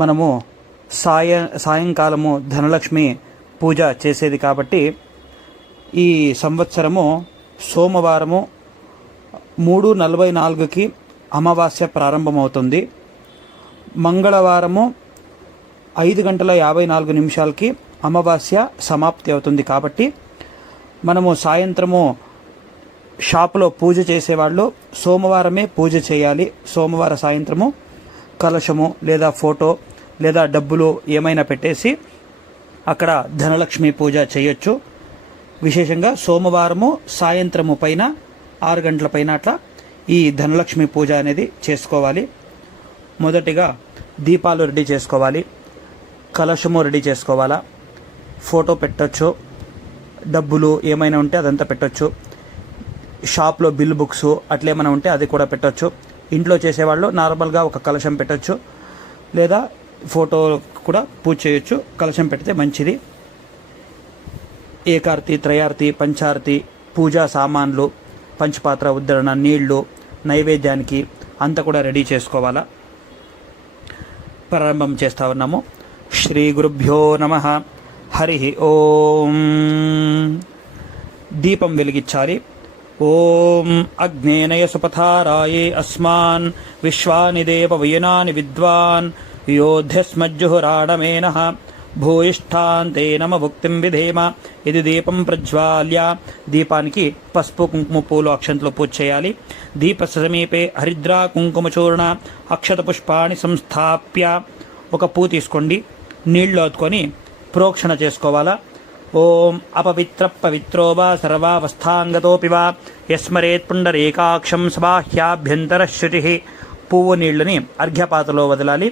మనము సాయంకాలము ధనలక్ష్మి పూజ చేసేది కాబట్టి ఈ సంవత్సరము సోమవారము 3:44కి అమావాస్య ప్రారంభమవుతుంది. మంగళవారము 5:54 అమావాస్య సమాప్తి అవుతుంది. కాబట్టి మనము సాయంత్రము షాపులో పూజ చేసేవాళ్ళు సోమవారమే పూజ చేయాలి. సోమవార సాయంత్రము కలశము లేదా ఫోటో లేదా డబ్బులు ఏమైనా పెట్టేసి అక్కడ ధనలక్ష్మి పూజ చేయొచ్చు. విశేషంగా సోమవారము సాయంత్రము పైన 6 గంటల పైన అట్లా ఈ ధనలక్ష్మి పూజ అనేది చేసుకోవాలి. మొదటిగా దీపాలు రెడీ చేసుకోవాలి, కలశము రెడీ చేసుకోవాలా, ఫోటో పెట్టచ్చు, డబ్బులు ఏమైనా ఉంటే అదంతా పెట్టచ్చు, షాప్లో బిల్ బుక్స్ అట్లేమైనా ఉంటే అది కూడా పెట్టచ్చు. ఇంట్లో చేసేవాళ్ళు నార్మల్గా ఒక కలశం పెట్టచ్చు లేదా ఫోటో కూడా పూజ చేయొచ్చు. కలశం పెడితే మంచిది. ఏకార్తి, త్రయార్తి, పంచార్తి, పూజా సామాన్లు, పంచపాత్ర, ఉద్ధరణ, నీళ్లు, నైవేద్యానికి అంతా కూడా రెడీ చేసుకోవాలా. ప్రారంభం చేస్తా ఉన్నాము. శ్రీ గురుభ్యో నమః. హరి ఓం. దీపం వెలిగించాలి. ఓం అగ్నేనయ సుపథారాయే అస్మాన్ విశ్వాని దేవ వయనాని విద్వాన్ యోధ్యస్మజ్జుహురాడమేనః భూయిష్ఠాంతే నమ భుక్తిం విధేమ. ఇది దీపం ప్రజ్వాల్య. దీపానికి పసుపు, కుంకుమ, పూలు, అక్షంతలు పూజ చేయాలి. దీప సమీపే హరిద్రా కుంకుమచూర్ణ అక్షత పుష్పాన్ని సంస్థాప్య. ఒక పూ తీసుకోండి, నీళ్లు అతుకొని ప్రోక్షణ చేసుకోవాలా. ఓం అపవిత్ర పవిత్రో వా సర్వావస్థాంగతోపి వా యస్మరేత్ పుండరీకాక్షం సబాహ్యాభ్యంతర శుచి. పువ్వు నీళ్లని అర్ఘ్యపాతలో వదలాలి.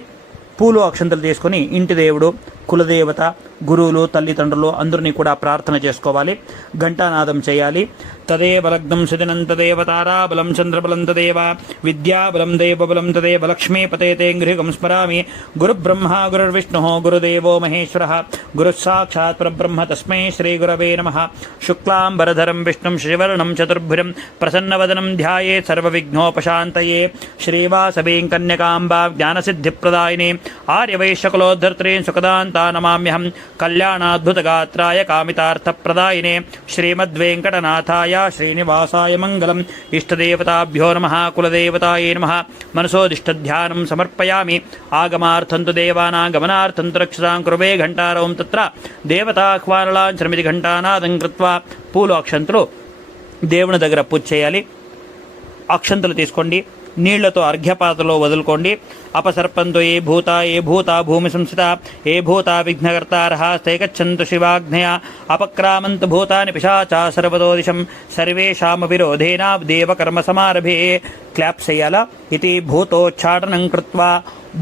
పూలు, అక్షంతలు తీసుకొని ఇంటి దేవుడు, కులదేవత, గురువులు, తల్లిదండ్రులు అందరినీ కూడా ప్రార్థన చేసుకోవాలి. ఘంటానాదం చేయాలి. తదేవ లగ్నం సుదినం తదేవ తారాబలం చంద్రబలం తదేవ విద్యాబలం దేవబలం తదేవ లక్ష్మీపతే తే గృహం స్మరామి. గురుబ్రహ్మ గురుర్విష్ణు గురుదేవో మహేశ్వర గురుస్సాక్షాత్ పరబ్రహ్మ తస్మై శ్రీ గురవే నమః. శుక్లాంబరధరం విష్ణుం శశివర్ణం చతుర్భుజం ప్రసన్నవదనం ధ్యాయేత్ సర్వవిఘ్నోపశాంతయే. శ్రీవాసవీం కన్యకాంబా జ్ఞానసిద్ధిప్రదాయినే ఆర్యవైశ్యకులోద్ధర్త్రే సుఖదాంతా నమామ్యహం. కళ్యాణాద్భుతగాత్రాయ కామితార్థప్రదాయినే శ్రీమద్వేంకటనాథాయ శ్రీనివాసాయ మంగళం. ఇష్టదేవతాభ్యో నమః. కులదేవతాయే నమః. మనసోదిష్టధ్యానం సమర్పయామి. ఆగమార్థంతు దేవానాగమనార్థంతు రక్షతాం కురువే ఘంటారవం తత్ర దేవతాహ్వానలాంఛనమితి ఘంటానాదం కృత్వా. పూలు, అక్షంతలు దేవుని దగ్గర పూజ చేయాలి. అక్షంతలు తీసుకోండి, నీళ్లతో అర్ఘ్యపాతలో వదులుకోండి. అపసర్పంతో ఏ భూత భూమి సంస్థిత ఏ భూత విఘ్నకర్తారః స్తైకచ్చంతు శివాగ్నయ అపక్రామంతు భూతాని పిశాచా సర్వతో దిశం సర్వేషామ విరోధేన దేవకర్మ సమారభే. క్లాప్స్ చేయాలా. ఇది భూతోచ్చాటనం కృత్వా.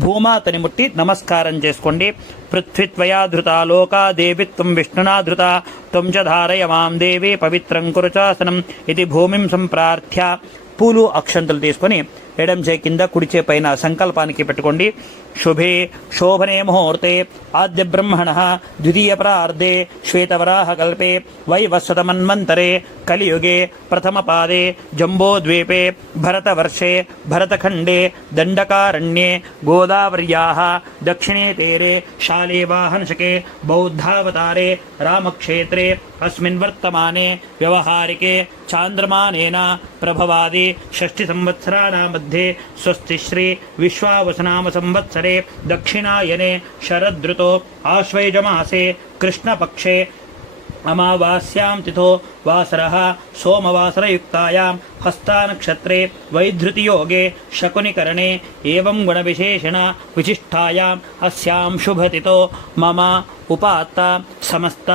భూమాతని ముట్టి నమస్కారం చేసుకోండి. పృథ్వీత్వయా ధృత లోకా దేవి త్వం విష్ణునా ధృత త్వం చ ధారయ మాం దేవి పవిత్రం కురు చాసనం. ఇది భూమిం సంప్రార్థ్య. పూలు, అక్షంతలు తీసుకొని ఎడం చే కింద కుడి చే పైన సంకల్పానికి పెట్టుకోండి. శుభే శోభనే ముహూర్తే ఆద్య బ్రహ్మణ ద్వితీయ ప్రార్ధే శ్వేతవరాహ కల్పే వైవస్వతమన్వంతరే కలియుగే ప్రథమ పాదే జంబోద్వీపే భరతవర్షే భరతఖండే దండకారణ్యే గోదావర్యాః దక్షిణే తీరే శాలేవాహనశకే బౌద్ధావతారే రామక్షేత్రే అస్మిన్ వర్తమానే వ్యవహారికే చాంద్రమానేన ప్రభవాది షష్ఠి సంవత్సరాణాం మధ్యే స్వస్తి శ్రీ విశ్వావసనామ సంవత్సరే దక్షిణాయనే శరదృతో ఆశ్వయుజమాసే కృష్ణపక్షే అమావాస్యాం తిథో వాసరః సోమవాసరయుక్తాయాం హస్తానక్షత్రే వైధృతియోగే శకునికరణే ఏవం గుణవిశేషణ విశిష్టాయాం అస్యాం శుభతిథో మమ ఉపాత్త సమస్త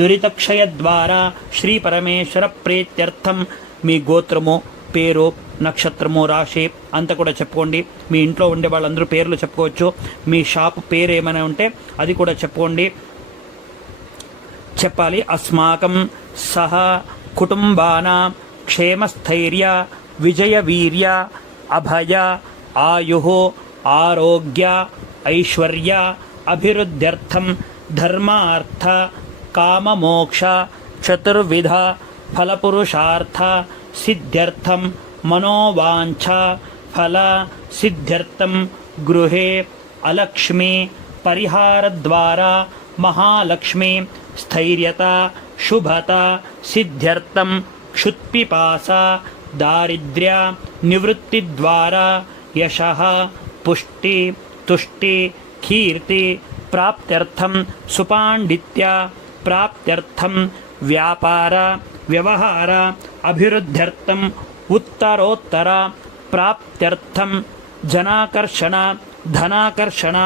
దురితక్షయద్వారా శ్రీ పరమేశ్వర ప్రీత్యర్థం. మీ గోత్రము, పేరు, నక్షత్రము, రాశి అంతా కూడా చెప్పుకోండి. మీ ఇంట్లో ఉండే వాళ్ళందరూ పేర్లు చెప్పుకోవచ్చు. మీ షాప్ పేరు ఏమైనా ఉంటే అది కూడా చెప్పుకోండి, చెప్పాలి. అస్మాకం సహ కుటుంబానాం క్షేమస్థైర్య విజయ వీర్య అభయ ఆయు ఆరోగ్య ఐశ్వర్య అభివృద్ధ్యర్థం ధర్మార్థ కామమోక్ష చతుర్విధ ఫలపురుషార్థ సిద్ధ్యర్థం మనోవాంఛ ఫల సిద్ధ్యర్థం గృహే अलक्ष्मी परिहारद्वारा महालक्ष्मी स्थैर्यता शुभता सिद्ध्यर्थं क्षुत्पिपासा दारिद्र्य निवृत्तिद्वारा यशः पुष्टि तुष्टि कीर्ति प्राप्त्यर्थं सुपाण्डित्य प्राप्त्यर्थं व्यापार व्यवहार अभिवृद्ध्यर्थं उत्तरोत्तर प्राप्त्यर्थं जनाकर्षण धनाकर्षण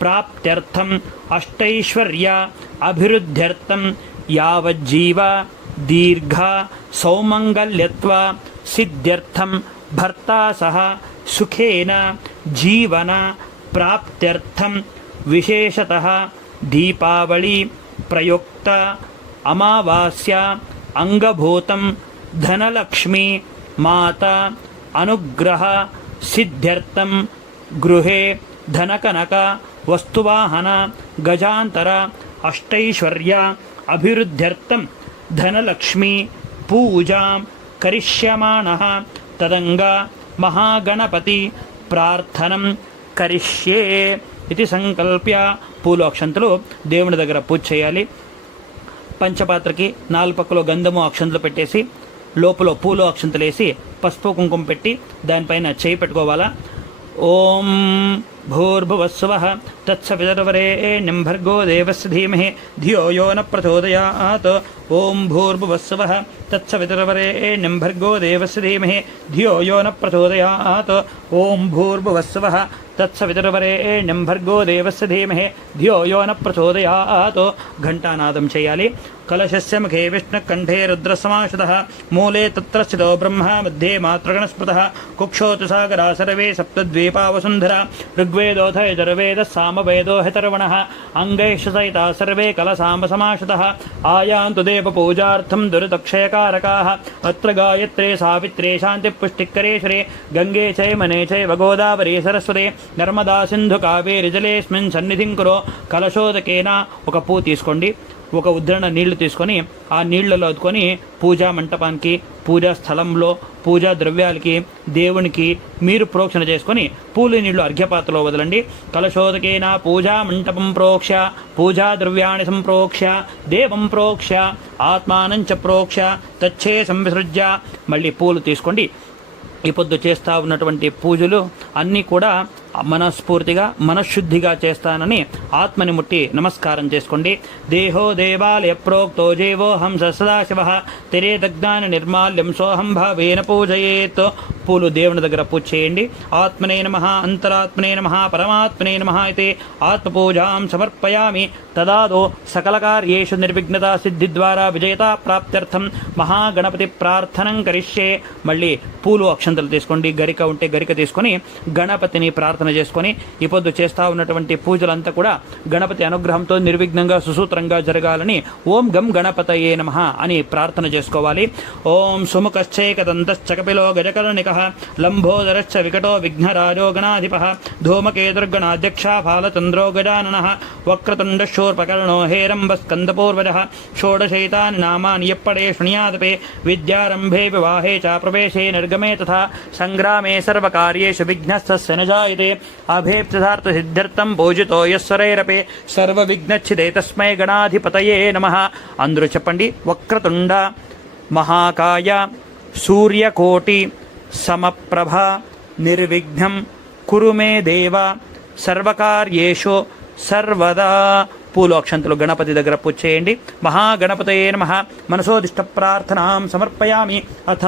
प्राप्त्यर्थं अष्टैश्वर्य अभिवृद्ध्यर्थं यावज्जीव दीर्घ सौमंगल्यत्व सिद्ध्यर्थं भर्ता सह सुखेन जीवन प्राप्त्यर्थं विशेषतः दीपावली प्रयुक्त अमावास्या अंगभूतं धनलक्ष्मी माता अनुग्रह सिद्ध्यर्थं गृहे धनकनक वस्तुवाहन गजांतर अष्टैश्वर्य अभिवृद्ध्यर्थं धनलक्ष्मी पूजां करिष्यमाणः तदङ्गा महागणपति ప్రార్థనం కరిష్యే ఇది సంకల్ప్య పూలు అక్షంతలు దేవుని దగ్గర పూజ చేయాలి. పంచపాత్రకి 4 పక్కలో గంధము అక్షంతలు పెట్టేసి లోపల పూలు అక్షంతలు వేసి పసుపు కుంకుమ పెట్టి దానిపైన చేయి పెట్టుకోవాలా. ఓం భూర్భువస్సువః తత్సవితుర్వరేణ్యం భర్గో దేవస్య ధీమహి ధియో యో న ప్రచోదయాత్. ఓం భూర్భువస్సువః తత్సవితుర్వరేణ్యం భర్గో దేవస్య ధీమహి ధియో యో న ప్రచోదయాత్. ఓం భూర్భువస్సువః తత్సవితుర్వరేణ్యం భర్గో దేవస్య ధీమహి ధియో యో న ప్రచోదయాత్. ఘంటానాదం చేయాలి. కలశస్య ముఖే విష్ణుకంఠే రుద్రసమాశ్రితః మూలే తత్ర స్థితో బ్రహ్మ మధ్యే మాతృగణస్పృతః కుక్షోతు సాగరా సర్వే సప్తద్వీపా వసుంధరా ఋగ్వేదోऽथ యజుర్వేదः సామవేదో హఠర్వణः అంగైః సహితా సర్వే కలశాంబ సమాశ్రితः ఆయాంతు దేవపూజార్థం దురితక్షయకారకాः అత్ర గాయత్రే సావిత్రే శాంతిపుష్టికరేశ్వరే గంగే చైమనే చైవ గోదావరీ సరస్వతే నర్మదా సింధు కావేరి జలేస్మిన్ సన్నిధిం కురో. కలశోదకేన ఒక పూ తీసుకోండి, ఒక ఉద్రణ నీళ్లు తీసుకొని ఆ నీళ్లలో అదుకొని పూజా మంటపానికి పూజా స్థలంలో పూజా ద్రవ్యాలకి దేవునికి మీరు ప్రోక్షణ చేసుకొని పూలు నీళ్లు అర్ఘ్యపాత్రలో వదలండి. కలశోదకేన పూజా మంటపం ప్రోక్ష పూజా ద్రవ్యాన్ని సంప్రోక్ష దేవం ప్రోక్ష ఆత్మానం చ ప్రోక్ష తచ్చే సంవిసృజ్య. మళ్ళీ పూలు తీసుకోండి. ఈ పొద్దు చేస్తూ ఉన్నటువంటి పూజలు అన్నీ కూడా మనస్ఫూర్తిగా మనశుద్ధిగా చేస్తానని ఆత్మని ముట్టి నమస్కారం చేసుకోండి. దేహో దేవాలయ ప్రోక్తో జీవోహం సదాశివ తెరేదజ్ఞాన నిర్మాల్యం సోహం భావేన పూజయేత్. పూలు దేవుని దగ్గర పూజ చేయండి. ఆత్మనే నమః అంతరాత్మనే నమః పరమాత్మనే నమః అయితే ఆత్మపూజాం సమర్పయామి. తదాదో సకల కార్యేషు నిర్విఘ్నతా సిద్ధి ద్వారా విజయతా ప్రాప్త్యర్థం మహాగణపతి ప్రార్థనం కరిష్యే. మళ్ళీ పూలు అక్షంతలు తీసుకోండి, గరిక ఉంటే గరిక తీసుకొని గణపతిని ప్రార్థన చేసుకొని ఈ పొద్దు చేస్తూ ఉన్నటువంటి పూజలంతా కూడా గణపతి అనుగ్రహంతో నిర్విఘ్నంగా సుసూత్రంగా జరగాలని ఓం గం గణపతయే నమః అని ప్రార్థన చేసుకోవాలి. ఓం సుముఖశ్చైకదంతశ్చ కపిలో గజకర్ణికః లంబోదరశ్చ వికటో విఘ్నరాజో గణాధిపః ధూమకేతుర్గణాధ్యక్ష ఫాలచంద్రో గజాననః వక్రతుండ శూర్పకర్ణో హేరంబ స్కందపూర్వజః షోడశైతాని నామాని యప్పడే శృణ్యాదపే విద్యారంభే వివాహే చ ప్రవేశే నిర్గమే తథా సంగ్రామే సర్వకార్యేషు విఘ్నస్తస్య న జాయతే అభేప్సితార్థ సిద్ధ్యర్థం పూజితో యస్సరైరపే సర్వ విఘ్నచ్ఛిదే తస్మై గణాధిపతయే నమః. అందరూ చెప్పండి. వక్రతుండ మహాకాయ సూర్యకోటి సమప్రభ నిర్విఘ్నం కురు మే దేవ సర్వకార్యేషు సర్వదా. పూలు అక్షంతలు గణపతి దగ్గర పూజ చేయండి. మహాగణపతయే నమః మనసోదిష్ట ప్రార్థనాం సమర్పయామి. అథ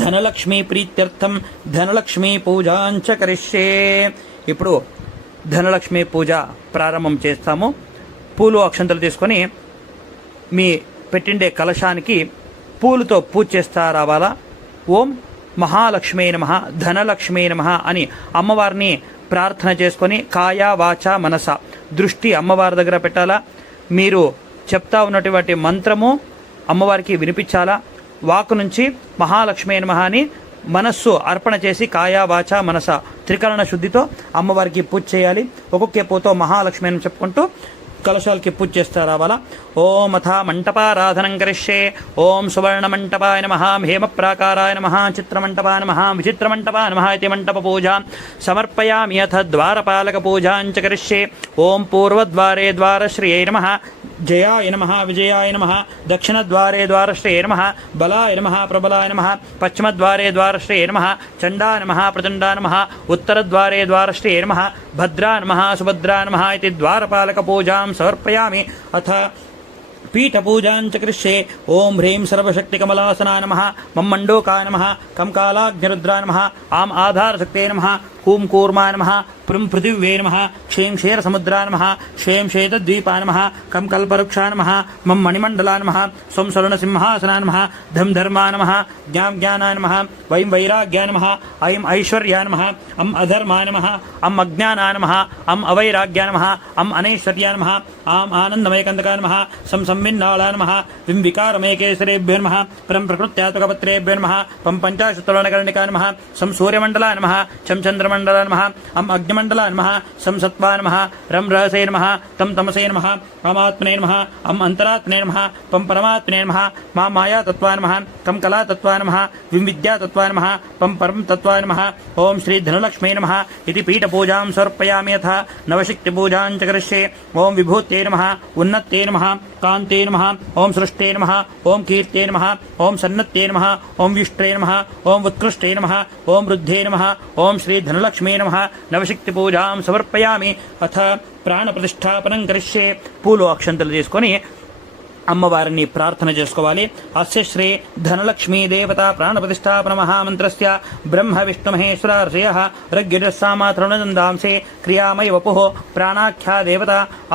ధనలక్ష్మీ ప్రీత్యర్థం ధనలక్ష్మీ పూజాంచ కరిష్యే. ఇప్పుడు ధనలక్ష్మీ పూజ ప్రారంభం చేస్తాము. పూలు అక్షంతలు తీసుకొని మీ పెట్టిండే కలశానికి పూలతో పూజ చేస్తా రావాలా. ఓం మహాలక్ష్మీ నమః ధనలక్ష్మీ నమః అని అమ్మవారిని ప్రార్థన చేసుకొని కాయ వాచ మనస దృష్టి అమ్మవారి దగ్గర పెట్టాలా. మీరు చెప్తా ఉన్నటువంటి మంత్రము అమ్మవారికి వినిపించాలా. వాకు నుంచి మహాలక్ష్మీ నమః అని మనస్సు అర్పణ చేసి కాయ వాచ మనస త్రికరణ శుద్ధితో అమ్మవారికి పూజ చేయాలి. ఒక్కొక్క పూతో మహాలక్ష్మి అని చెప్పుకుంటూ కలశాలకి పూజ చేస్తా రావాలా. ఓం అథ మంటపారాధనం కరిష్యే. ఓం సువర్ణమంటపాయ నమః, హేమప్రాకారాయ నమః, చిత్రమంటపాయ నమః, విచిత్రమంటపాయ నమః ఇతి మంటప పూజాం సమర్పయామి. అథ ద్వారపాలక పూజాంచ కరిష్యే. ఓం పూర్వద్వారే ద్వారశ్రియై నమః, జయాయ నమః, విజయాయ నమః. దక్షిణద్వారే ద్వారశ్రియై నమః, బలాయ నమః, ప్రబలాయ నమః. పశ్చిమద్వారే ద్వారశ్రియై నమః, చండాయ నమః, ప్రచండాయ నమః. ఉత్తరద్వారే ద్వారశ్రియై నమః, భద్రాయ నమః, సుభద్రాయ నమః ఇతి ద్వారపాలక పూజాం సమర్పయామి. అథ పీఠపూజాంచ కరిష్యే. ఓం హ్రీం సర్వశక్తికమలాసనాయ నమః, మం మండోకాయ నమః, కం కాలాగ్నిరుద్రాయ నమః, ఆం ఆధారశక్తే నమః, కూం కూర్మాయ నమః, పురం పృథివ్యే నమః, క్షేం క్షీరసముద్రాయ నమః, క్షేం శ్వేతద్వీపాయ నమః, కం కల్పవృక్షాయ నమః, మం మణిమండలాయ నమః, స్వం స్వర్ణసింహాసనాయ నమః, ధం ధర్మాయ నమః, జ్ఞాం జ్ఞానాయ నమః, వైం వైరాగ్యాయ నమః, ఐం ఐశ్వర్యాయ నమః, అం అధర్మాయ నమః, అం అజ్ఞానాయ నమః, అం అవైరాగ్యాయ నమః, అం అనైశ్వర్యాయ నమః, ఆం ఆనందమయకందకాయ నమః, సం సంవిన్నాళాయ నమః, విం వికారమయకేసరేభ్యో నమః, పరం ప్రకృత్యాత్మకపత్రేభ్యో నమః, పం పంచాశతవర్ణకర్ణికాయ నమః, సం సూర్యమండలాయ నమః, చం చంద్రమండలాయ నమః, అం అగ్నిమండలాయ నమః, సం సత్వాయ నమః, రం రహసే నమః, తం తమసే నమః, మామాత్మనే నమః, అం అంతరాత్మనే నమః, పం పరమాత్మనే నమః, మా మాయాతత్వాయ నమః, కం కళాతత్వాయ నమః, విం విద్యాతత్వాయ నమః, పం పరం తత్వాయ నమః. ఓం శ్రీ ధనలక్ష్మీ నమః ఇతి పీఠపూజాం సమర్పయామి. అథ నవశక్తిపూజాం చ కరిష్యే. ఓం విభూతే నమః, ఉన్నత్తే నమః, కాంతే నమః, ఓం సృష్టే నమః, ఓం కీర్తే నమః, ఓం సన్నత్తే నమః, ఓం విష్ట్రే నమః, ఓం ఉత్కృష్టే నమః, ఓం వృద్ధే నమః, ఓం శ్రీ ధనలక్ష్మీ నమః నవశక్తిపూజాం సమర్పయామి. అథ ప్రాణప్రతిష్ఠాపనం కరిష్యే. పూలు అక్షంతలు తీసుకొని అమ్మవారిని ప్రార్థన చేసుకోవాలి. అస్య శ్రీ ధనలక్ష్మీ దేవత ప్రాణప్రతిష్ఠాపన మహామంత్రస్య బ్రహ్మ విష్ణు మహేశ్వరార్షయః రగ్యురస్సామాతృణదందాంసే క్రియామయ వపుః ప్రాణాఖ్యా దేవత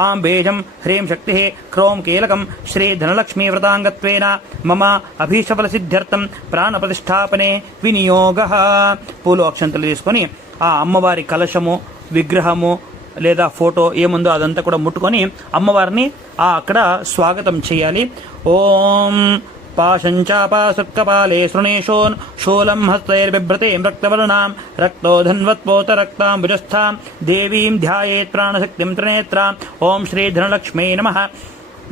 ఆం బేజం హ్రీం శక్తిః క్రోం కీలకం శ్రీ ధనలక్ష్మీ వ్రతాంగత్వేన మమ అభీష్టఫలసిద్ధ్యర్థం ప్రాణప్రతిష్ఠాపనే వినియోగః. పూలు అక్షంతలు తీసుకొని ఆ అమ్మవారి కలశము, విగ్రహము లేదా ఫోటో ఏముందో అదంతా కూడా ముట్టుకొని అమ్మవారిని అక్కడ స్వాగతం చేయాలి. ఓం పాశంచాపాసుకపాలే శృణేశోన్ శూలం హస్తైర్బిభ్రతేం రక్తవర్ణాం రక్తోధన్వత్పోత రక్తాం భుజస్థాం దేవీం ధ్యాయేత్ ప్రాణశక్తిం త్రినేత్రాం. ఓం శ్రీ ధనలక్ష్మీ నమః.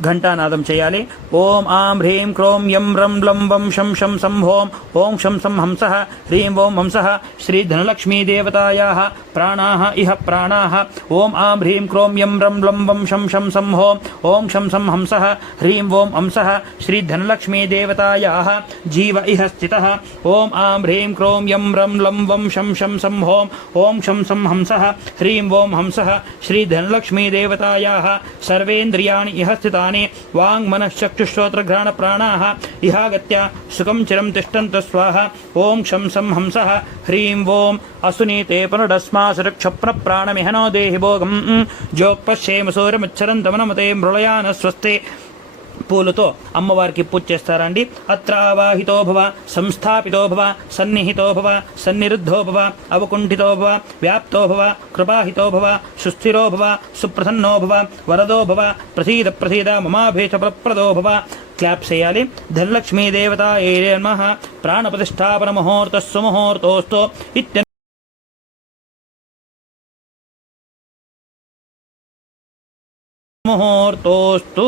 ఘంటానాదం చేయాలి. ఓం ఆం హ్రీం క్రోం యం రం లం వం శం శం సంహోం ఓం శం సం హంసః హ్రీం ఓం హంసః శ్రీ ధనలక్ష్మీ దేవతాయాః ప్రాణాః ఇహ ప్రాణాః. ఓం ఆం హ్రీం క్రోం యం రం లం వం శం శం సంహోం ఓం శం సం హంసః హ్రీం ఓం హంసః శ్రీ ధనలక్ష్మీ దేవతాయాః జీవ ఇహ స్థితః. ఓం ఆం హ్రీం క్రోం యం రం లం వం శం శం సంహోం ఓం శం సం హంసః హ్రీం ఓం హంసః శ్రీ ధనలక్ష్మీ దేవతాయాః సర్వేంద్రియాణి ఇహ స్థితాని వాంగ్ మనశ్చక్షుశ్రోత్రఘ్రాణ ప్రాణాః ఇహాగత్య సుఖం చిరం తిష్టంతు స్వాహ. ఓం శం సం హంసః హ్రీం ఓం అసునీతే పునడస్మాసురక్షప్న ప్రాణమిహనో దేహి భోగం జోక్పశ్యేమ సూర్యముచ్చరంతమనమతే మృళయాన స్వస్తి. పూలతో అమ్మవారికి పూజ చేస్తారండి. అత్రావాహితో భవ, సంస్థాపితో భవ, సన్నిహితో భవ, సన్నిరుద్ధో భవ, అవకుంఠితో భవ, వ్యాప్తో భవ, కృపాహితో భవ, సుస్థిరో భవ, సుప్రసన్నో భవ, వరదో భవ, ప్రసీద ప్రసీద మమాభీష ఫలప్రదో భవ. క్లాప్స్ చేయాలి. ధనలక్ష్మీ దేవతాయై నమః. ప్రాణప్రతిష్ఠాపన ముహూర్తస్సు ముహూర్తోస్తు ఇత్య ముహూర్తోస్తు.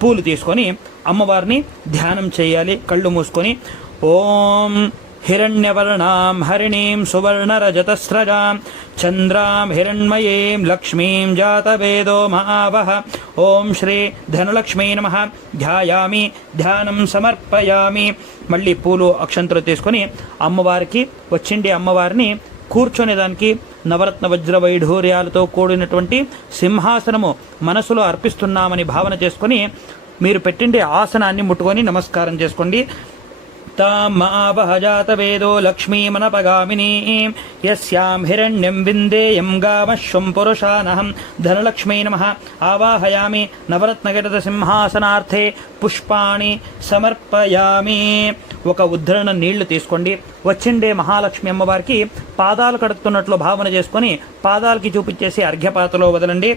పూలు తీసుకొని అమ్మవారిని ధ్యానం చేయాలి కళ్ళు మూసుకొని. ఓం హిరణ్యవర్ణాం హరిణీం సువర్ణరజతస్రజాం చంద్రాం హిరణ్మయీం లక్ష్మీం జాతవేదో మహావహ. ఓం శ్రీ ధనలక్ష్మీ నమః. ధ్యాయామి ధ్యానం సమర్పయామి. మళ్ళీ పూలు అక్షంతలు తీసుకొని అమ్మవారికి వచ్చిండి అమ్మవారిని కూర్చొనేదానికి నవరత్న వజ్ర వైఢూర్యాలతో కూడినటువంటి సింహాసనము మనసులో అర్పిస్తున్నామని భావన చేసుకొని మీరు పెట్టిండే ఆసనాన్ని ముట్టుకొని నమస్కారం చేసుకోండి. తామావహజాతవేదో లక్ష్మీమనపగామినీ యస్యాం హిరణ్యం విందేయం గామశ్వం పురుషానహం. ధనలక్ష్మీ నమః. ఆవాహయామి నవరత్నఘటిత సింహాసనార్థే పుష్పాణి సమర్పయామి. ఒక ఉద్ధరణ నీళ్లు తీసుకోండి. వచ్చిండే మహాలక్ష్మి అమ్మవారికి పాదాలు కడుక్కున్నట్లు భావన చేసుకొని పాదాలకి చూపించేసి అర్ఘ్యపాతలో వదలండి.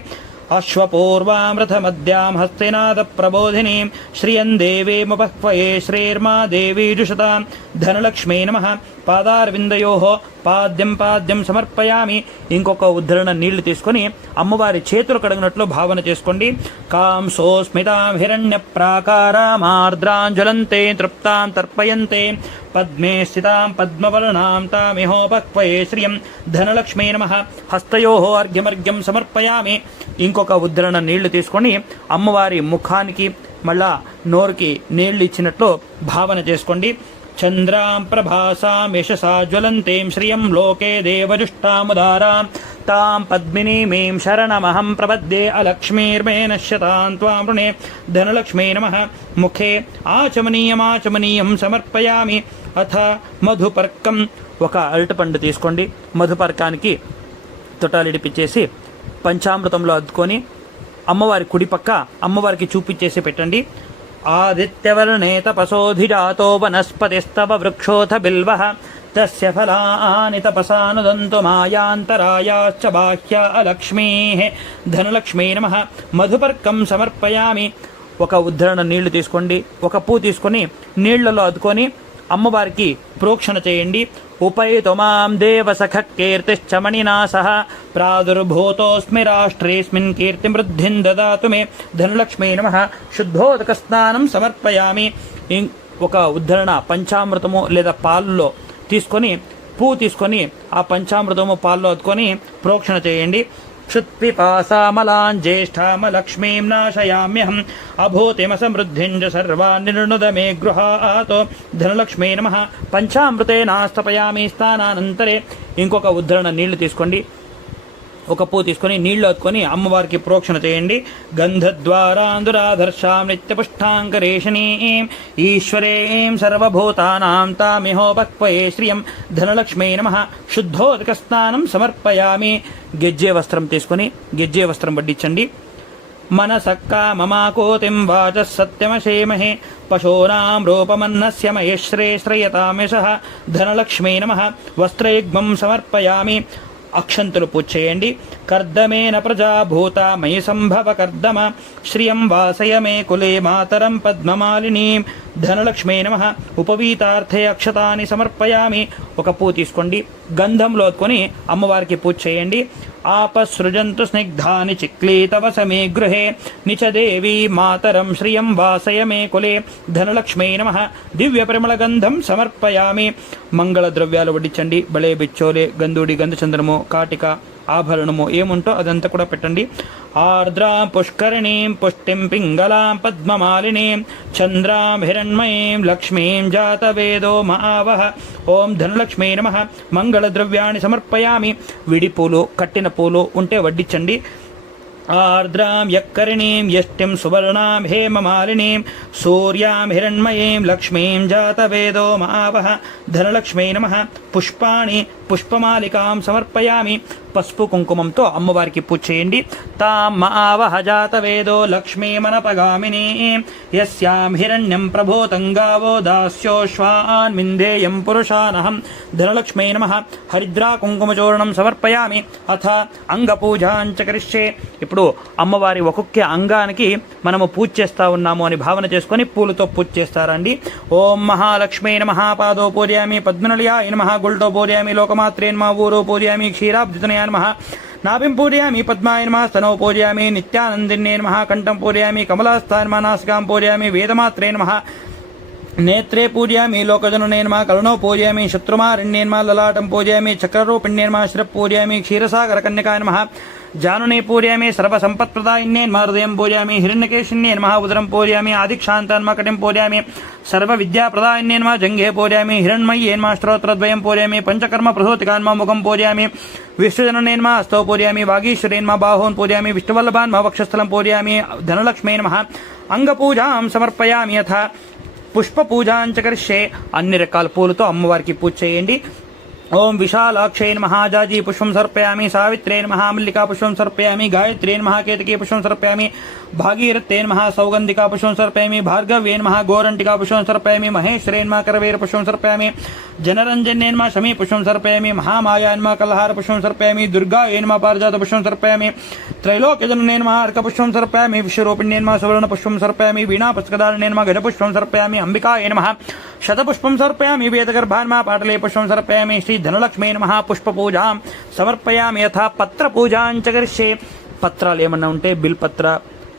అశ్వపూర్వామృతమద్యాం హస్తినాద ప్రబోధినీం శ్రియం దేవీముపహ్వయే శ్రీర్మా దేవీజుషతాం. ధనలక్ష్మీ నమః. పాదారవిందయోః పాద్యం పాద్యం సమర్పయామి. ఇంకొక ఉద్ధరణ నీళ్లు తీసుకొని అమ్మవారి చేతులు కడిగినట్లు భావన చేసుకోండి. కాంసోస్మితాం హిరణ్య ప్రాకారామార్ద్రాంజ్వలంతే తృప్తాం తర్పయంతే పద్మే స్థితాం పద్మవర్ణాం తామిహోపక్వయే శ్రియం ధనలక్ష్మీ నమః. హస్తయోః అర్ఘ్యమర్ఘ్యం సమర్పయామి. ఇంకొక ఉద్ధరణ నీళ్లు తీసుకొని అమ్మవారి ముఖానికి మళ్ళా నోరుకి నీళ్లు ఇచ్చినట్లు భావన చేసుకోండి. చంద్రాం ప్రభాసాం యశసా జ్వలంతేం శ్రియం లోకే దేవజుష్టాముదారాం తాం పద్మినీమీం శరణమహం ప్రపద్యే అలక్ష్మీర్మే నశ్యతాం త్వాం రుణే ధనలక్ష్మీ నమః. ముఖే ఆచమనీయమాచమనీయం సమర్పయామి. అథ మధుపర్కం. ఒక అరటిపండు తీసుకోండి, మధుపర్కానికి తొటాలిడిపిచ్చేసి పంచామృతంలో అద్దుకొని అమ్మవారి కుడిపక్క అమ్మవారికి చూపించేసి పెట్టండి. ఆదిత్యవర్ణే తపసోధిజాతో వనస్పతిస్తవ వృక్షోథ బిల్వః తస్య ఫలాని తపసానుదంతు మాయాంతరాయాశ్చ బాహ్య అలక్ష్మీః ధనలక్ష్మీ నమః. మధుపర్కం సమర్పయామి. ఒక ఉద్ధరణ నీళ్లు తీసుకోండి, ఒక పువ్వు తీసుకొని నీళ్లలో అద్దుకొని అమ్మవారికి ప్రోక్షణ చేయండి. ఉపైతు మాం దేవసఖ కీర్తిశ్చ మణినా సహ ప్రాదుర్భూతోస్మి రాష్ట్రేస్మిన్ కీర్తిమృద్ధిం దదాతు మే ధనలక్ష్మీ నమః. శుద్ధోదక స్నానం సమర్పయామి. ఒక ఉద్ధరణ పంచామృతము లేదా పాలలో తీసుకొని పువ్వు తీసుకొని ఆ పంచామృతము పాలలో అద్దుకొని ప్రోక్షణ చేయండి. క్షుత్పిపాసామలాం జ్యేష్ఠామలక్ష్మీం నాశయామ్యహం అభూతిమసమృద్ధిం చ సర్వాన్ నిర్ణుద మే గృహాతో ధనలక్ష్మీ నమః. పంచామృతేనాస్తపయామి. స్థానానంతరే ఇంకొక ఉద్ధరణ నీళ్లు తీసుకోండి, ఒక పువ్వు తీసుకొని నీళ్లు అద్దుకొని అమ్మవారికి ప్రోక్షణ చేయండి. గంధద్వారాందురాధర్షాం నిత్యపుష్టాంకరేషణీం ఈశ్వరీం సర్వభూతానాం తామిహోపక్వయే శ్రియం ధనలక్ష్మీ నమః. శుద్ధోదక స్నానం సమర్పయామి. గెజ్జే వస్త్రం తీసుకొని గెజ్జే వస్త్రం వడ్డించండి. మనసక్కా మమాకోతిం వాచః సత్యమశేమహే పశూనాం రూపమన్నస్య మహేశ్రేశ్రయతాం యశః ధనలక్ష్మీ నమః. వస్త్రయుగ్మం సమర్పయామి. అక్షంతులు పూజ చేయండి. కర్దమేన ప్రజాభూత మయి సంభవ కర్దమ శ్రియం వాసయ మే కులే మాతరం పద్మమాలినీం ధనలక్ష్మీ నమః. ఉపవీతార్థే అక్షతాని సమర్పయామి. ఒక పువ్వు తీసుకోండి, గంధంలో అద్దుకొని అమ్మవారికి పూజ చేయండి. ఆపసృజంతు స్నిగ్ధాని చిక్లీతవ సమే గృహే నిచదేవీ మాతరం శ్రియం వాసయ మే కులే ధనలక్ష్మీ నమః. దివ్య పరిమళ గంధం సమర్పయామి. మంగళ ద్రవ్యాలు వడ్డించండి. బళే బిచ్చోలే గంధుడి గంధచంద్రము కాటిక ఆభరణము ఏముంటో అదంతా కూడా పెట్టండి. ఆర్ద్రాం పుష్కరిణీం పుష్టిం పింగళాం పద్మమాలినీం చంద్రాం హిరణ్మయీం లక్ష్మీం జాతవేదో మహావహ. ఓం ధనలక్ష్మీ నమః. మంగళ ద్రవ్యాన్ని సమర్పయామి. విడి పూలు కట్టిన పూలు ఉంటే వడ్డించండి. ఆర్ద్రాం యక్కరిణీం యష్టిం సువర్ణాం హేమమాలినీం సూర్యాం హిరణ్మయీం లక్ష్మీం జాతవేదో మహావహ ధనలక్ష్మీ నమః. పుష్పాణి పుష్పమాలికాం సమర్పయామి. పసుపు కుంకుమంతో అమ్మవారికి పూజ చేయండి. తాం మహావహ జాతవేదో లక్ష్మీమనపగామినీ యస్యాం హిరణ్యం ప్రభూతం గావో దాస్యోశ్వాన్ మిందేయం పురుషానహం ధనలక్ష్మీ నమః. హరిద్రా కుంకుమచూర్ణం సమర్పయామి. అథ అంగపూజాంచ కరిష్యే. ఇప్పుడు అమ్మవారి ఒక్కొక్క అంగానికి మనము పూజ చేస్తా ఉన్నాము అని భావన చేసుకొని పూలతో పూజ చేస్తారండి. ఓం మహాలక్ష్మీ నమః. పాదో పూజయామి. పద్మనళయాయ నమః. గుల్టో పూజయామి. లోకమాత్రే నమః. ఊరో పూజయామి. క్షీరాబ్ధితనయాయ నమః. నాభిం పూజయామి. పద్మాయ నమః. స్తనో పూజయామి. నిత్యానందిన్యే నమః. కంఠం పూజయామి. కమలాస్థాయ నమః. నాసికాం పూజయామి. వేదమాత్రే నమః. నేత్రే పూజయామి. లోకజననే నమః. కరుణో పూజయామి. శత్రుమారణ్యే నమః. లలాటం పూజయామి. చక్రరూపిణ్యే నమః. శిరః పూజయామి. క్షీరసాగర కన్యకాయ నమః. జానునే పూజయామి. సర్వసంపత్ప్రదాయిన్యే నమః. హృదయం పూజయామి. హిరణ్యకేశిన్యే నమః. ఉదరం పూజయామి. ఆదిక్షాంతాన్ నమః. కటిం పూజయామి. సర్వవిద్యాప్రదాయిన్యే నమః. జంఘే పూజయామి. హిరణ్మయ్యే నమః. స్తోత్రద్వయం పూజయామి. పంచకర్మ ప్రసూతికాన్ నమః. ముఖం పూజయామి. విశ్వజననే నమః. హస్తౌ పూజయామి. వాగీశ్వరే నమః. బాహూన్ పూజయామి. విష్ణువల్లభాన్ నమః. వక్షస్థలం పూజయామి. ధనలక్ష్మీ నమః. అంగపూజాం సమర్పయామి. యథ పుష్పపూజాంచ కరిష్యే. అన్ని రకాల పూలతో అమ్మవారికి పూజ చేయండి. ఓం విశాలాక్షై నమః. జాజీ పుష్పం సమర్పయామి. సావిత్రే నమః. మల్లికా పుష్పం సమర్పయామి. గాయత్రే నమః. కేతకీ పుష్పం సమర్పయామి. భాగీరథ్యే నమః. సౌగంధికా పుష్పం సమర్పయామి. భార్గవ్యే నమః. గోరంటికా పుష్పం సమర్పయామి. మహేశ్వరే నమః. కరవేర పుష్పం సమర్పయామి. जनरञ्जन्ये नमः शमी पुष्पं समर्पयामि, महामायाय नमः कल्हार पुष्पं समर्पयामि, दुर्गायै नमः पारिजात पुष्पं समर्पयामि, त्रैलोक्यजनन्ये नमः अर्कपुष्पं समर्पयामि, विश्वरूपिण्ये नमः सुवर्णपुष्पं समर्पयामि, वीणापुस्तकधारिण्ये नमः गजपुष्पं समर्पयामि, अंबिकायै नमः शतपुष्पं समर्पयामि, वेदगर्भाय नमः पाटले पुष्पं समर्पयामि, श्री धनलक्ष्मी नमः पुष्पपूजां समर्पयामि, यथा पत्रपूजां च करिष्ये। పత్రాలు ఏమన్నా ఉంటే బిల్పత్ర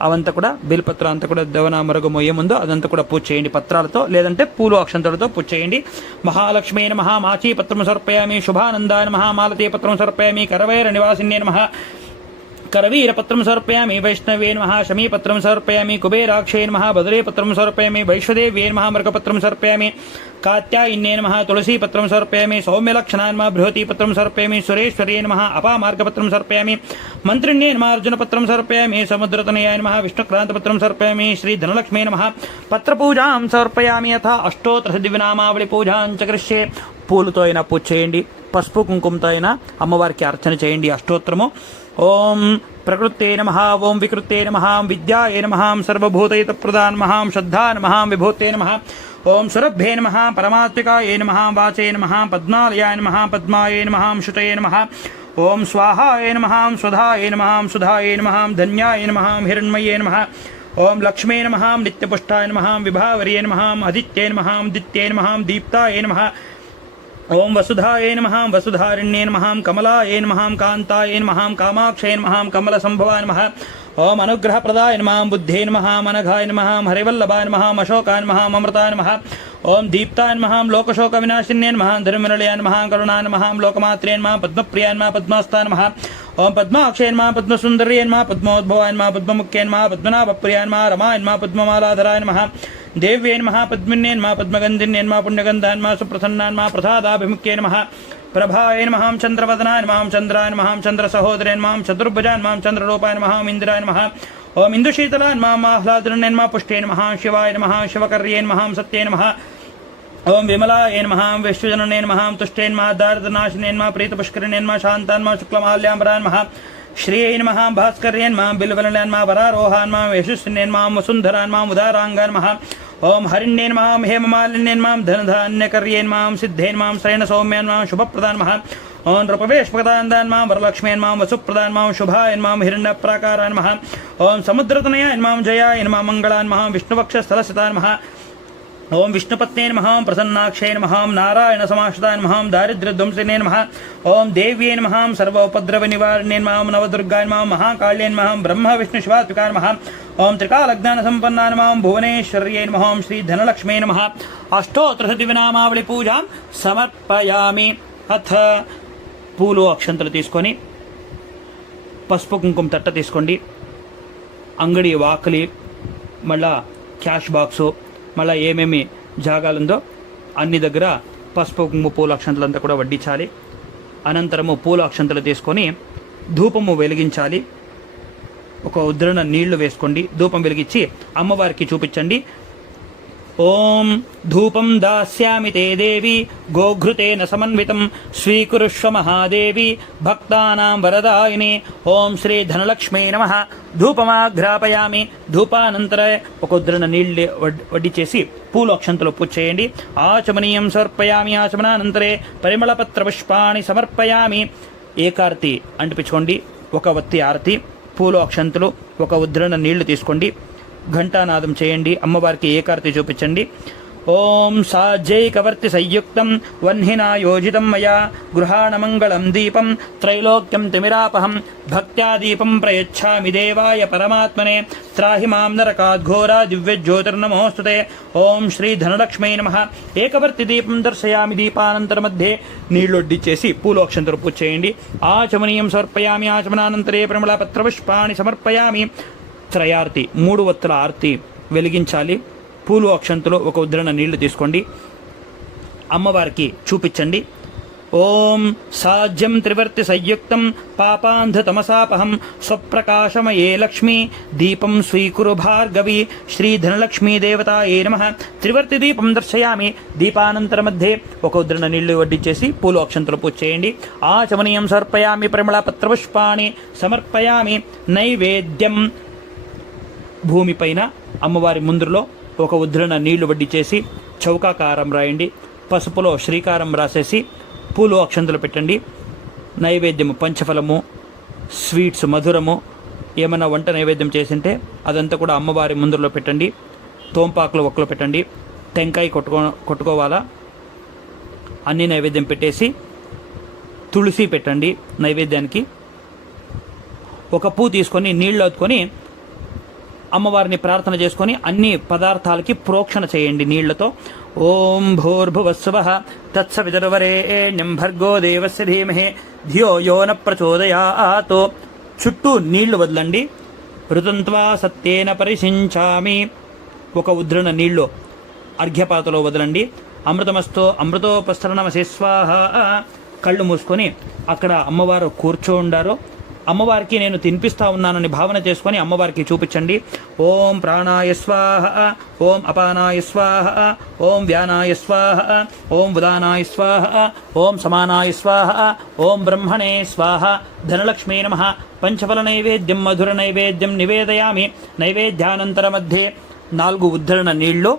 అవంతా కూడా బిల్పత్ర అంతా కూడా దవన మరుగు మొయ్య ముందు అదంతా కూడా పూజ చేయండి పత్రాలతో, లేదంటే పూలు అక్షంతలతో పూజ చేయండి. మహాలక్ష్మీ నమః మాచీ పత్రం సమర్పయామి, శుభానందాయ నమః మాలతీ పత్రం సమర్పయామి, కరవైర నివాసిన్యే నమః करवीरपत्रं समर्पयामि, वैष्णवे नमः शमीपत्रं समर्पयामि, कुबेराक्षये नमः बदरीपत्रं समर्पयामि, वैश्वदेव्ये नमः मृगपत्रं समर्पयामि, कात्यायन्ये नमः तुलसीपत्रं समर्पयामि, सौम्यलक्षणाय नमः बृहतीपत्रं समर्पयामि, सुरेश्वर्ये नमः अपामार्गपत्रं समर्पयामि, मन्त्रिण्ये नमः अर्जुनपत्रं समर्पयामि, समुद्रतनयाय नमः विष्णुक्रान्तपत्रं समर्पयामि, श्री धनलक्ष्मी नमः पत्रपूजां समर्पयामि, यथा अष्टोत्तर दिव्यनामावళి పూజాं చ కరిష్యే. పూలతో అయినా పూజ చేయండి, పసుపు కుంకుమతో అయినా అమ్మవారికి అర్చన చేయండి అష్టోత్తరము. ఓం ప్రకృతే నమః, ఓం వికృతే నమః, విద్యాయ నమః, సర్వభూతహితప్రదాయ నమః, శ్రద్ధాయ నమః, విభూతే నమః, ఓం సురభ్యే నమః, పరమాత్మికాయ నమః, వాచే నమః, పద్మాలయాయ నమః, పద్మాయ నమః, శుతయే నమః, ఓం స్వాహాయ నమః, స్వధాయ నమః, సుధాయ నమః, ధన్యాయ నమః, హిరణ్మయే నమః, ఓం లక్ష్మీ నమః, నిత్యపుష్టాయ నమః, విభావర్యే నమః, ఆదిత్యే నమః, దిత్యే నమః, దీప్తాయ నమః, ఓం వసుధాయ నమః, వసుధారిణ్యే నమః, కమలాయ నమః, కాంతాయ నమః, కామాక్షయ నమః, కమల సంభవాయ నమః, ఓం అనుగ్రహప్రదాయ నమః, బుద్ధే నమః, మనఘాయ నమః, హరివల్లభాయ నమః, అశోకాయ నమః, అమృతాయ నమః, ఓం దీప్తాయ నమః, లోకశోక వినాశిన్యే నమః, ధర్మనిలయాయ నమః, కరుణాయ నమః, లోకమాత్రే నమః, పద్మప్రియాయ నమః, పద్మాస్తాయ నమః, ఓం పద్మాక్షయ నమః, పద్మసుందర్యే నమః, పద్మోద్భవాయ నమః, పద్మముఖ్యే నమః, పద్మనాభప్రియాయ నమః, రమాయ నమః, పద్మమాలాధరాయ నమః, దేవ్యే నమః, పద్మిన్యే నమః, పద్మగంధిన్యే నమః, పుణ్యగంధాయ నమః, సుప్రసన్నాయ నమః, ప్రసాదాభిముఖ్యే నమః, ప్రభాయ నమః, చంద్రవదనాయ నమః, చంద్రాయ నమః, చంద్రసహోదరే నమః, చతుర్భుజాయ నమః, చంద్రరూపాయ నమః, ఇంద్రాయ నమః, ఓం ఇందుశీతలాయ నమః, ఆహ్లాదరణ్యే నమః, పుష్టే నమః, శివాయ నమః, శివకర్యే నమః, సత్యే నమః, ఓం విమలాయ నమః, విశ్వజననే నమః, తుష్టే నమః, దారిద్ర్యనాశినే నమః, ప్రీతపుష్కరిణే నమః, శాంతాయ నమః, శుక్లమాల్యాంబరాయ నమః, శ్రీయై నమః, భాస్కర్యే నమః, బిల్వలనే నమః, వరారోహాయ నమః, యశస్వినే నమః, వసుంధరాయ నమః, ఉదారాంగాయ నమః, ఓం హరిణ్యే నమః, హేమమాలిన్యే నమః, ధనధాన్యకర్యే నమః, సిద్ధే నమః, శ్రేణ సౌమ్యాయ నమః, శుభప్రదాయ నమః, ఓం నృపవేష్పదాయ నమః, వరలక్ష్మీ నమః, వసుప్రదాయ నమః, శుభాయ నమః, హిరణ్యప్రాకారాయ నమః, ఓం సముద్రతనయాయ నమః, జయాయ నమః, మంగళాయ నమః, విష్ణువక్షస్థలస్థితాయ నమః, ఓం విష్ణుపత్నే నమః, ప్రసన్నాక్షయ నమః, నారాయణ సమాశ్రితాయ నమః, దారిద్ర్యధ్వంసినే నమః, ఓం దేవ్యే నమః, సర్వోపద్రవ నివారిణే నమః, నవదుర్గాయ నమః, మహాకాళ్యే నమః, బ్రహ్మ విష్ణు శివాత్మికాయ నమః, ఓం త్రికాలజ్ఞాన సంపన్నాయ నమః, భువనేశ్వర్యే నమః, శ్రీ ధనలక్ష్మీ నమః. అష్టోత్తర దివ్యనామావళి పూజాం సమర్పయామి. అథ పూలు అక్షంతలు తీసుకొని పసుపు కుంకుమ తట్ట తీసుకోండి, అంగడి వాకలి, మళ్ళా క్యాష్ బాక్సు, మళ్ళీ ఏమేమి జాగాలుందో అన్ని దగ్గర పసుపు కుంకుమ పూల అక్షంతలంతా కూడా వడ్డించాలి. అనంతరము పూల అక్షంతలు తీసుకొని ధూపము వెలిగించాలి. ఒక ఉద్రణ నీళ్లు వేసుకోండి, ధూపం వెలిగించి అమ్మవారికి చూపించండి. ఓం ధూపం దాస్యామి తే దేవి గోఘృతేన సమన్వితం స్వీకురుష్వ మహాదేవి భక్తానాం వరదాయిని. ఓం శ్రీ ధనలక్ష్మీ నమః. ధూపమాఘ్రాపయామి. ధూపానంతర ఒక ఉద్రణ నీళ్ళు వడ్డీ చేసి పూలు అక్షంతలు పూజ చేయండి. ఆచమనీయం సమర్పయామి. ఆచమనానంతరే పరిమళపత్ర పుష్పాణి సమర్పయామి. ఏకార్తి అంటిపించుకోండి, ఒక వత్తి ఆరతి, పూలు అక్షంతలు, ఒక ఉద్రణ నీళ్లు తీసుకోండి, ఘంటానాదం చేయండి, అమ్మవారికి ఏకార్తి చూపించండి. ఓం సాజ్యైకవర్తి సంయుక్తం వహ్నినా యోజితం మయా గృహాణమంగళం దీపం త్రైలోక్యం తిమిరాపహం భక్త్యా దీపం ప్రయచ్ఛామి దేవాయ పరమాత్మనే త్రాహి మాం నరకాద్ఘోరా దివ్యజ్యోతిర్నమోస్తుతే. ఓం శ్రీ ధనలక్ష్మీ నమః. ఏకవర్తి దీపం దర్శయామి. దీపానంతర మధ్యే నీళ్లొడ్డిచ్చేసి పూలు అక్షంతలు పూజ చేయండి. ఆచమనీయం సమర్పయామి. ఆచమనానంతరే పరిమళపత్ర పుష్పాణి సమర్పయామి. త్రయార్తి, 3 వత్తుల ఆర్తి వెలిగించాలి. పూలు అక్షంతలు, ఒక ఉద్రణ నీళ్లు తీసుకోండి, అమ్మవారికి చూపించండి. ఓం సాజ్యం త్రివర్తి సంయుక్తం పాపాంధ తమసాపహం స్వప్రకాశమయే లక్ష్మీ దీపం స్వీకురు భార్గవి శ్రీ ధనలక్ష్మీ దేవతాయే నమః. త్రివర్తి దీపం దర్శయామి. దీపానంతర మధ్యే ఒక ఉద్రణ నీళ్లు వడ్డించేసి పూలు అక్షంతలు పూజ చేయండి. ఆచమనీయం సమర్పయామి. పరిమళపత్ర పుష్పాణి సమర్పయామి. నైవేద్యం భూమిపైన అమ్మవారి ముందులో ఒక ఉద్రణ నీళ్లు వడ్డీ చేసి చౌకాకారం రాయండి. పసుపులో శ్రీకారం రాసేసి పూలు అక్షంతలు పెట్టండి. నైవేద్యము పంచఫలము, స్వీట్స్, మధురము ఏమైనా వంట నైవేద్యం చేసింటే అదంతా కూడా అమ్మవారి ముందులో పెట్టండి. తోంపాకులు ఒక్కలో పెట్టండి. టెంకాయ కొట్టుకోవాలా. అన్ని నైవేద్యం పెట్టేసి తులసి పెట్టండి నైవేద్యానికి. ఒక పువ్వు తీసుకొని నీళ్ళు అద్దుకొని అమ్మవారిని ప్రార్థన చేసుకొని అన్ని పదార్థాలకి ప్రోక్షణ చేయండి నీళ్లతో. ఓం భూర్భువస్సువః తత్సవితుర్వరేణ్యం భర్గో దేవస్య ధీమహి ధియో యో న ప్రచోదయాత్. చుట్టూ నీళ్లు వదలండి. ఋతంత్వా సత్యేన పరిశించామి. ఒక ఉద్ధరణ నీళ్లు అర్ఘ్యపాతలో వదలండి. అమృతమస్తో అమృతోపస్తరణమసి స్వాహ. కళ్ళు మూసుకొని అక్కడ అమ్మవారు కూర్చో ఉండారో అమ్మవారికి నేను తినిపిస్తా ఉన్నానని భావన చేసుకొని అమ్మవారికి చూపించండి. ఓం ప్రాణాయ స్వాహ, ఓం అపానాయ స్వాహ, ఓం వ్యానాయ స్వాహ, ఓం ఉదానాయ స్వాహ, ఓం సమానాయ స్వాహ, ఓం బ్రహ్మణే స్వాహ. ధనలక్ష్మీ నమః. పంచఫల నైవేద్యం మధుర నైవేద్యం నివేదయామి. నైవేద్యానంతర మధ్యే 4 ఉద్ధరణ నీళ్లు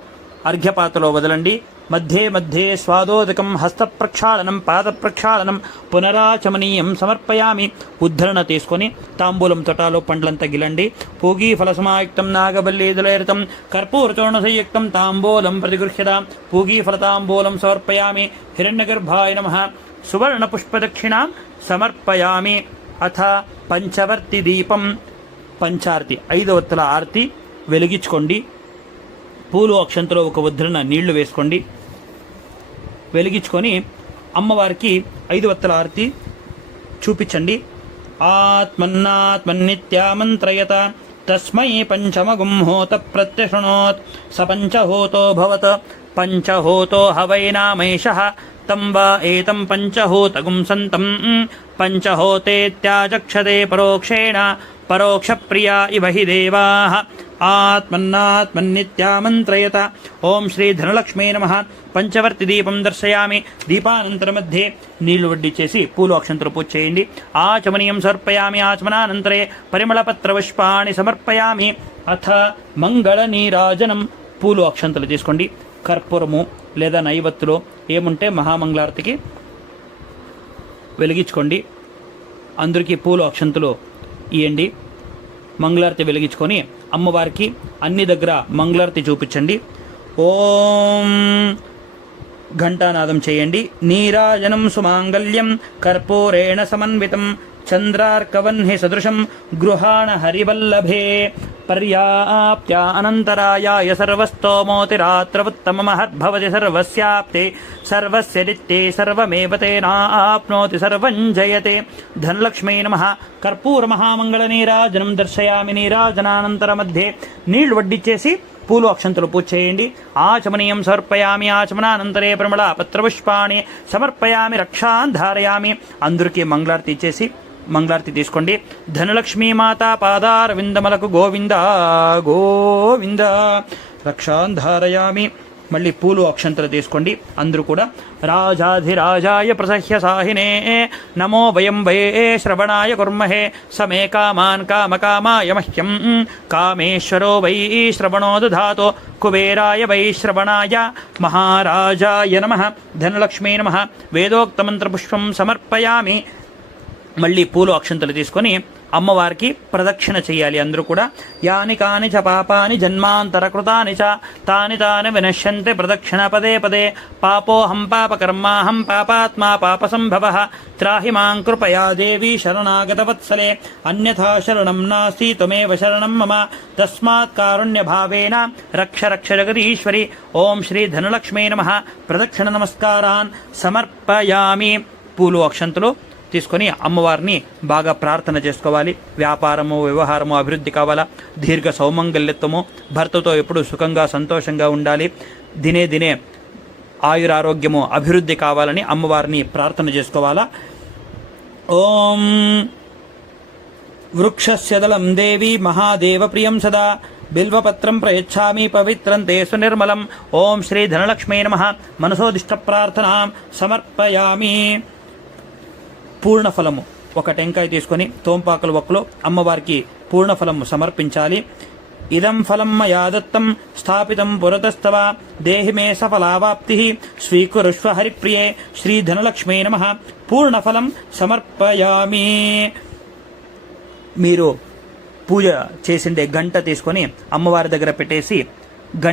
అర్ఘ్యపాతలో వదలండి. మధ్యే మధ్యే స్వాదోదకం హస్త ప్రక్షాళనం పాద ప్రక్షాళనం పునరాచమనీయం సమర్పయామి. ఉద్ధరణ తీసుకొని తాంబూలం తొటాలో పండ్లంతా గిలండి. పూగీ ఫలసమాయుక్తం నాగబల్లీదలైరతం కర్పూరచూర్ణసంయుక్తం తాంబూలం ప్రతిగృహ్యత. పూగీ ఫలతాంబూలం సమర్పయామి. హిరణ్యగర్భాయ నమః. సువర్ణ పుష్పదక్షిణాం సమర్పయామి. అథ పంచవర్తి దీపం. పంచార్తి 5 ఒత్తుల ఆర్తి వెలిగించుకోండి. పూలు అక్షంతలో ఒక ఉద్ధరణ నీళ్లు వేసుకోండి. వెలిగించుకొని అమ్మవారికి 5 ఒత్తుల ఆరతి చూపించండి. ఆత్మన్నాత్మన్నిత్యామంత్రయత తస్మై పంచమగుం హోత ప్రత్యశృణోత్ స పంచహోతో భవత్ పంచహోతో హవైనామైషః తం వా ఏతం పంచహోతగుం సంతం పంచహోతేత్యాచక్షతే పరోక్షేణ పరోక్ష ప్రియా ఇవ హి దేవాః. ఆత్మన్నాత్మన్నిత్యామంత్రయత. ఓం శ్రీ ధనలక్ష్మీ నమః. పంచవర్తి దీపం దర్శయామి. దీపానంతర మధ్యే నీళ్లు వడ్డిచ్చేసి పూలు అక్షంతలు పూజ చేయండి. ఆచమనీయం సమర్పయామి. ఆచమనానంతరే పరిమళపత్ర పుష్పాణి సమర్పయామి. అథ మంగళ నీరాజనం. పూలు అక్షంతలు తీసుకోండి. కర్పూరము లేదా నైవత్తులో ఏముంటే మహామంగళారతికి వెలిగించుకోండి. అందరికీ పూలు అక్షంతలు ఇవ్వండి. మంగళారతి వెలిగించుకొని అమ్మవారికి అన్ని దగ్గర మంగళారతి చూపించండి. ఓం ఘంటానాదం చేయండి. నీరాజనం సుమాంగళ్యం కర్పూరేణ సమన్వితం చంద్రార్కవన్హి సదృశం గృహాణ హరివల్లభే పర్యాప్త్య అనంతరాయాయ సర్వస్తోమోతిరాత్రవుత్తమమహద్భవతి సర్వస్యాప్తే సర్వస్య నిత్యే సర్వమేవ తేనాప్నోతి సర్వం జయతే. ధనలక్ష్మీ నమః. కర్పూర మహామంగళ నీరాజనం దర్శయామి. నీరాజనానంతర మధ్యే నీళ్లు వడ్డిచ్చేసి పూలు అక్షంతలు పూజ చేయండి. ఆచమనీయం సమర్పయామి. ఆచమనానంతరే ప్రమళ పత్రపుష్పాణి సమర్పయామి. రక్షాన్ ధారయామి. అందరికీ మంగళారతి ఇచ్చేసి మంగళారతి తీసుకోండి. ధనలక్ష్మీ మాతా పాదార విందమలకు గోవింద గోవింద. రక్షాన్ ధారయామి. మళ్ళీ పూలు అక్షంతలు తీసుకోండి. అందరూ కూడా రాజాధిరాజాయ ప్రసహ్య సాహినే నమో వయం వై శ్రవణాయ కుర్మహే సమే కామాన్ కామకామాయ మహ్యం కామేశ్వరో వై శ్రవణో దధాతో కుబేరాయ వై శ్రవణాయ మహారాజాయ నమః. ధనలక్ష్మీ నమః. వేదోక్తమంత్రపుష్పం సమర్పయామి. మళ్ళీ పూలు అక్షంతలు తీసుకొని అమ్మవారికి ప్రదక్షిణ చేయాలి. అందరూ కూడా యాని కాని చ పాపాని జన్మాంతర కృతాని చ తాని తాని వినశ్యంతి ప్రదక్షిణ పదే పదే పాపోహం పాపకర్మాహం పాపాత్మా పాపసంభవః త్రాహి మాం కృపయా దేవి శరణాగతవత్సలే అన్యథా శరణం నాస్తి త్వమేవ శరణం మమ తస్మాత్ కారుణ్యభావేన రక్ష రక్ష జగదీశ్వరి. ఓం శ్రీ ధనలక్ష్మీ నమః. ప్రదక్షిణ నమస్కారాన్ సమర్పయామి. పూలు అక్షంతలు తీసుకొని అమ్మవారిని బాగా ప్రార్థన చేసుకోవాలి. వ్యాపారము వ్యవహారము అభివృద్ధి కావాలా, దీర్ఘ సౌమంగల్యత్వము, భర్తతో ఎప్పుడు సుఖంగా సంతోషంగా ఉండాలి, దినే దినే ఆయురారోగ్యము అభివృద్ధి కావాలని అమ్మవారిని ప్రార్థన చేసుకోవాలా. ఓం వృక్షస్యదలం దేవి మహాదేవ ప్రియం సదా బిల్వపత్రం ప్రయచ్ఛామి పవిత్రం తే సునిర్మలం. ఓం శ్రీ ధనలక్ష్మీ నమః. మనసోదిష్ట ప్రార్థనాం సమర్పయామి. పూర్ణఫలము ఒక టెంకాయ తీసుకొని తోంపాకల ఒక్కలో అమ్మవారికి పూర్ణఫలము సమర్పించాలి. ఇదం ఫలం మయా దత్తం స్థాపితం పురతస్తవ దేహి మే సఫలావాప్తి స్వీకురుష్వ హరిప్రియే శ్రీధనలక్ష్మీ నమః పూర్ణఫలం సమర్పయామి. మీరు పూజ చేసిండే గంట తీసుకొని అమ్మవారి దగ్గర పెట్టేసి గంట